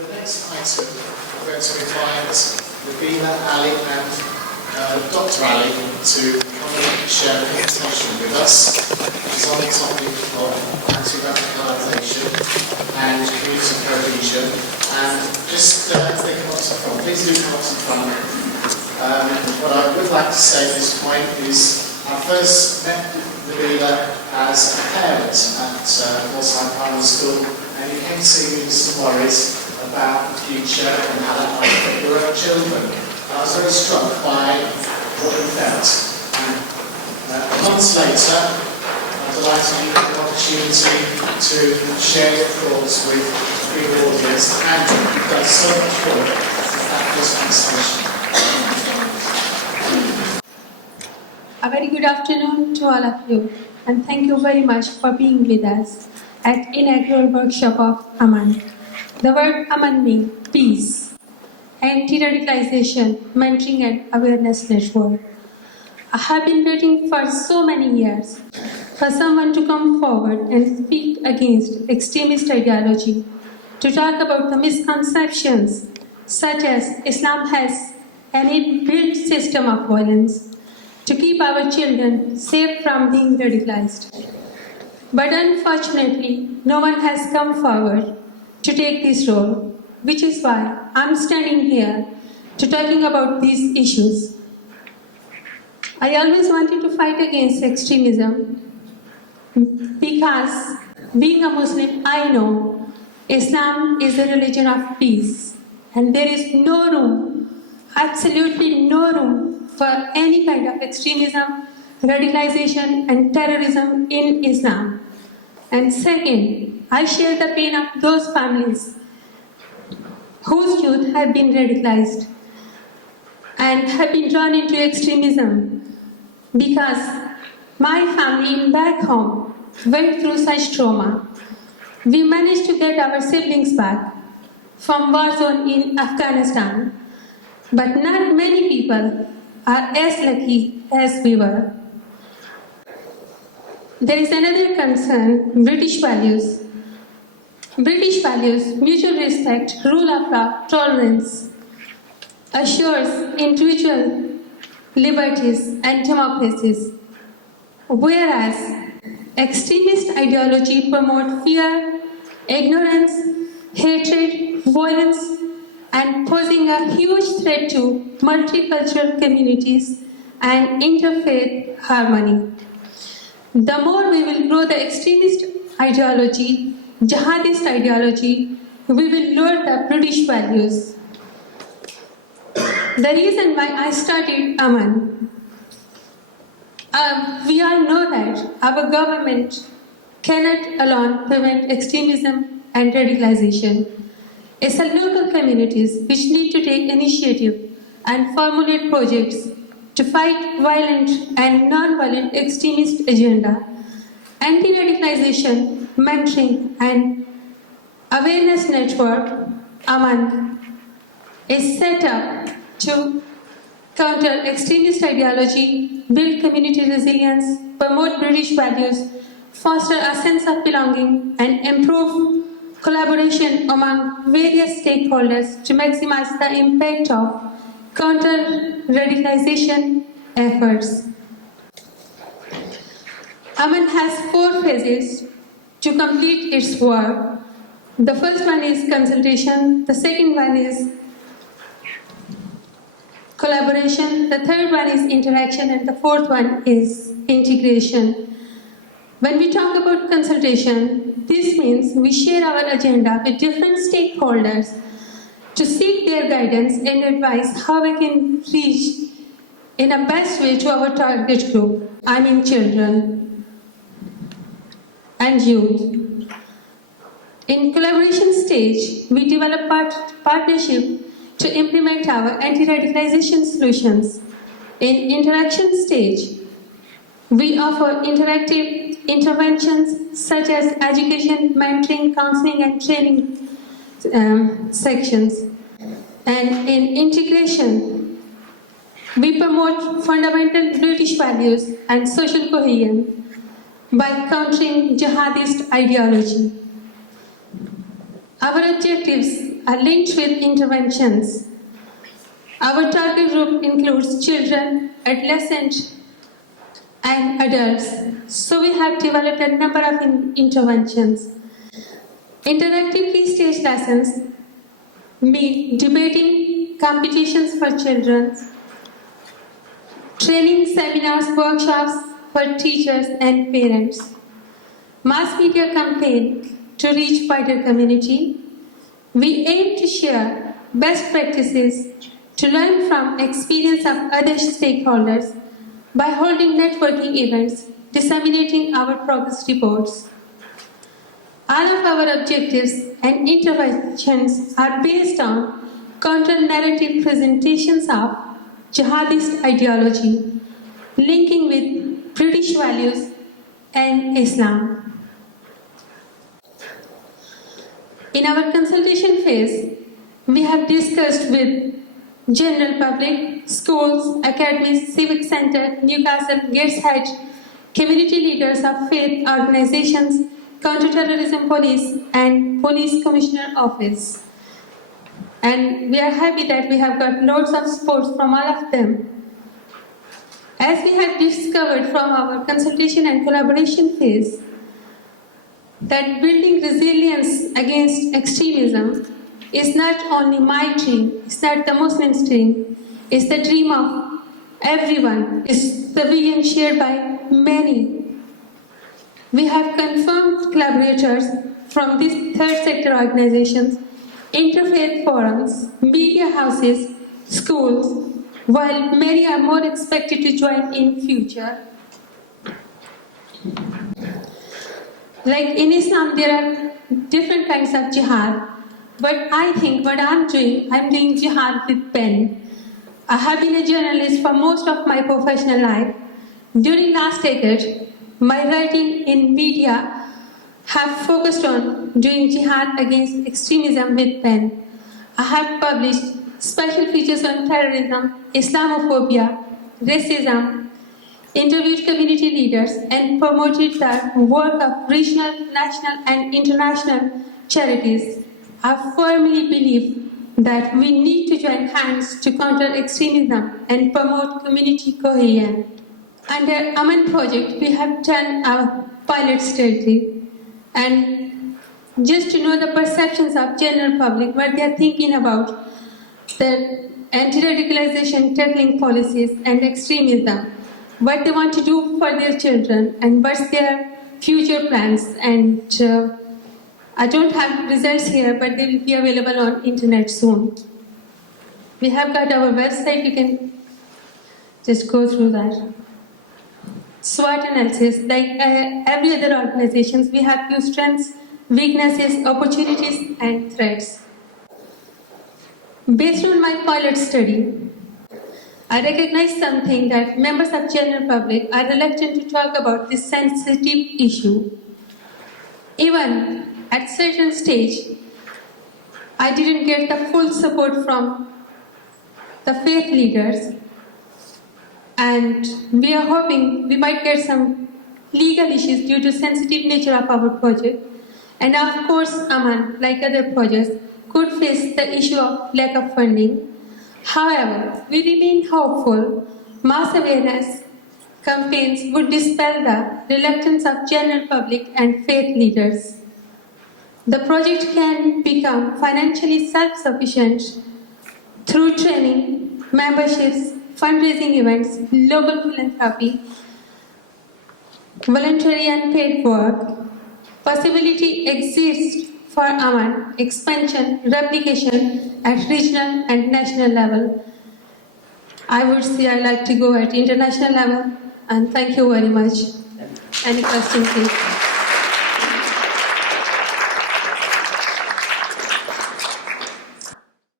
The next item, we're going to invite Nabeela Ali and Dr. Ali to come and share a presentation with us. It's on the topic of anti-radicalisation and community cohesion. And just as they come up to the front, please do come up to the front. What I would like to say at this point is I first met Nabeela as a parent at Hillside Primary School, and you came to see me with some worries about the future and how that might affect your own children. I was very struck by what you felt. And months later, I'm delighted you had the opportunity to share your thoughts with a big audience, and you've done so much work at this conversation. A very good afternoon to all of you, and thank you very much for being with us at inaugural workshop of Aman. The word Aman means peace, anti-radicalization, mentoring and awareness network. I have been waiting for so many years for someone to come forward and speak against extremist ideology, to talk about the misconceptions such as Islam has an inbuilt system of violence, to keep our children safe from being radicalized. But unfortunately, no one has come forward to take this role, which is why I'm standing here to talking about these issues. I always wanted to fight against extremism because being a Muslim, I know Islam is a religion of peace, and there is no room, absolutely no room for any kind of extremism, radicalization and terrorism in Islam. And second, I share the pain of those families whose youth have been radicalized and have been drawn into extremism, because my family back home went through such trauma. We managed to get our siblings back from war zone in Afghanistan, but not many people are as lucky as we were. There is another concern, British values. British values, mutual respect, rule of law, tolerance, assures individual liberties and democracies, whereas extremist ideology promotes fear, ignorance, hatred, violence, and posing a huge threat to multicultural communities and interfaith harmony. The more we will grow the extremist ideology, jihadist ideology, we will lower the British values. The reason why I started Aman, we all know that our government cannot alone prevent extremism and radicalization. It's the local communities which need to take initiative and formulate projects to fight violent and non-violent extremist agenda. Anti-radicalization, mentoring and awareness network, Aman, is set up to counter extremist ideology, build community resilience, promote British values, foster a sense of belonging, and improve collaboration among various stakeholders to maximize the impact of counter-radicalization efforts. Aman has 4 phases to complete its work. The first one is consultation, the second one is collaboration, the third one is interaction, and the fourth one is integration. When we talk about consultation, this means we share our agenda with different stakeholders to seek their guidance and advice how we can reach in a best way to our target group, I mean children and youth. In collaboration stage, we develop partnership to implement our anti-radicalization solutions. In interaction stage, we offer interactive interventions such as education, mentoring, counseling and training sections. And in integration, we promote fundamental British values and social cohesion by countering jihadist ideology. Our objectives are linked with interventions. Our target group includes children, adolescents, and adults. So we have developed a number of interventions. Interactive key stage lessons mean debating competitions for children, training seminars, workshops for teachers and parents, mass media campaign to reach wider community. We aim to share best practices to learn from experience of other stakeholders by holding networking events, disseminating our progress reports. All of our objectives and interventions are based on counter-narrative presentations of jihadist ideology, linking with British values and Islam. In our consultation phase, we have discussed with general public, schools, academies, civic center, Newcastle, Gateshead, community leaders of faith organizations, counter-terrorism police, and police commissioner office. And we are happy that we have got loads of support from all of them. As we have discovered from our consultation and collaboration phase, that building resilience against extremism is not only my dream, it's not the Muslims' dream, it's the dream of everyone, it's the vision shared by many. We have confirmed collaborators from these third sector organizations, interfaith forums, media houses, schools, while many are more expected to join in future. Like in Islam, there are different kinds of jihad. But I think what I'm doing jihad with pen. I have been a journalist for most of my professional life. During last decade, my writing in media have focused on doing jihad against extremism with pen. I have published special features on terrorism, Islamophobia, racism, interviewed community leaders, and promoted the work of regional, national, and international charities. I firmly believe that we need to join hands to counter extremism and promote community cohesion. Under Aman project, we have done a pilot study, and just to know the perceptions of general public, what they are thinking about the anti-radicalization tackling policies and extremism, what they want to do for their children, and what's their future plans. And I don't have results here, but they will be available on internet soon. We have got our website, you can just go through that. SWOT analysis, like every other organizations, we have few strengths, weaknesses, opportunities, and threats. Based on my pilot study, I recognize something that members of general public are reluctant to talk about this sensitive issue. Even at certain stage, I didn't get the full support from the faith leaders, and we are hoping we might get some legal issues due to sensitive nature of our project. And of course, Aman, like other projects, could face the issue of lack of funding. However, we remain hopeful mass awareness campaigns would dispel the reluctance of general public and faith leaders. The project can become financially self-sufficient through training, memberships, fundraising events, local philanthropy, voluntary and paid work. Possibility exists for Aman expansion, replication at regional and national level. I would say I like to go at international level, and thank you very much. Any questions, please?